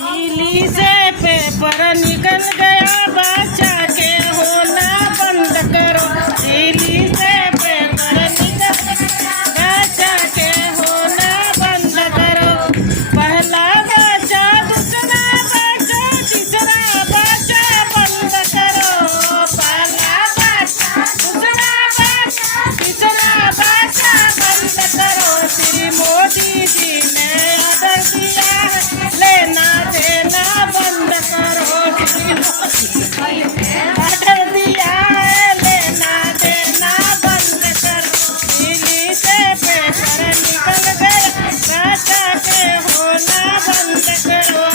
दिल्ली से पेपर निकल गया, बच्चा के होना बंद करो। दिल्ली से पेपर निकल गया, बच्चा के होना बंद करो। पहला बच्चा, दूसरा बच्चा, तीसरा बच्चा बंद करो। पहला बच्चा, दूसरा बच्चा, तीसरा बच्चा बंद करो। श्री मोदी जी ने ऑर्डर दिया है, लेना देना बंद करो। ऑर्डर दिया है, लेना देना बंद करो। दिल्ली से पेपर निकल गया, बच्चा के होना बंद करो।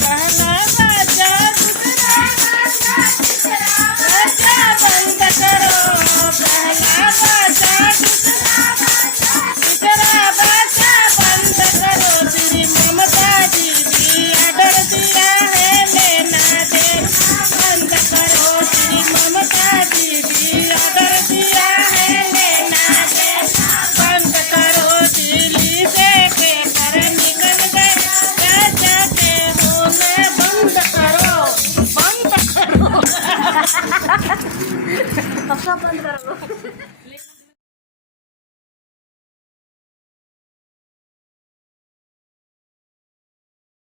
पहला बच्चा, दूसरा बच्चा, तीसरा बच्चा बंद करो। पहला बच्चा, दूसरा बच्चा, तीसरा बच्चा बंद करो। श्री ममता दीदी ऑर्डर दिया है, लेना देना बंद करो। श्री ममता दीदी ऑर्डर दिया है, लेना देना बंद करो। दिल्ली से पेपर निकल गया, बच्चा के होने बंद करो, बंद करो। पक्का बंद करो।